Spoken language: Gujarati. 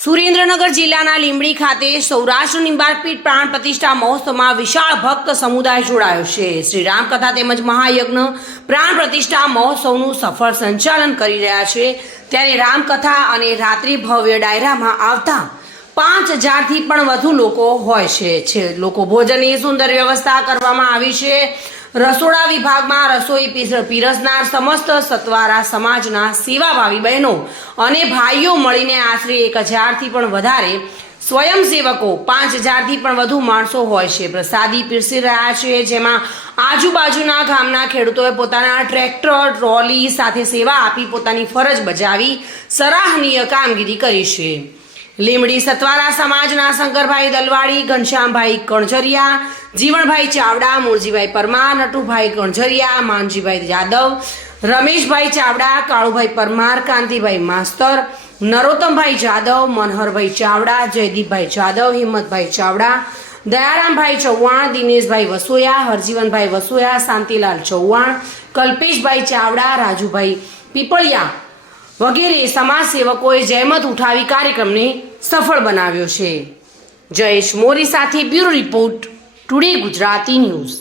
સુરેન્દ્રનગર જિલ્લાના લીંબડી ખાતે સૌરાષ્ટ્ર નિંબાર્કપીઠ પ્રાણ પ્રતિષ્ઠા મહોત્સવમાં વિશાળ ભક્ત સમુદાય જોડાયો છે। શ્રી રામકથા તેમજ મહાયજ્ઞ પ્રાણ પ્રતિષ્ઠા મહોત્સવનું સફળ સંચાલન કરી રહ્યા છે। ત્યારે રામકથા અને રાત્રિ ભવ્ય ડાયરામાં આવતા 5000થી પણ વધુ લોકો હોય છે। લોકો ભોજનની સુંદર વ્યવસ્થા કરવામાં આવી છે। રસોડા વિભાગમાં રસોઈ પીરસનાર સમસ્ત સતવારા સમાજના સેવાભાવી બહેનો અને ભાઈઓ મળીને આશરે 1000થી પણ વધારે સ્વયંસેવકો 5000થી પણ વધુ માણસો હોય છે। પ્રસાદી પીરસી રહ્યા છે, જેમાં આજુબાજુના ગામના ખેડૂતોએ પોતાના ટ્રેક્ટર ટ્રોલી સાથે સેવા આપી પોતાની ફરજ બજાવી સરાહનીય કામગીરી કરી છે। લીંબડી સતવારા સમાજના શંકરભાઈ દલવાડી, ઘનશ્યામભાઈ કણઝરિયા, જીવણભાઈ ચાવડા, મૂળજીભાઈ પરમાર, નટુભાઈ કણઝરિયા, માનજીભાઈ જાદવ, રમેશભાઈ ચાવડા, કાળુભાઈ પરમાર, કાંતિભાઈ માસ્તર, નરોત્તમભાઈ જાદવ, મનહરભાઈ ચાવડા, જયદીપભાઈ જાદવ, હિંમતભાઈ ચાવડા, દયારામભાઈ ચૌહાણ, દિનેશભાઈ વસોયા, હરજીવનભાઈ વસોયા, શાંતિલાલ ચૌહાણ, કલ્પેશભાઈ ચાવડા, રાજુભાઈ પીપળિયા વગેરે સમાજ સેવકોએ જહેમત ઉઠાવી કાર્યક્રમને સફળ બનાવ્યો છે। જયેશ મોરી સાથે bureau report, today Gujarati news.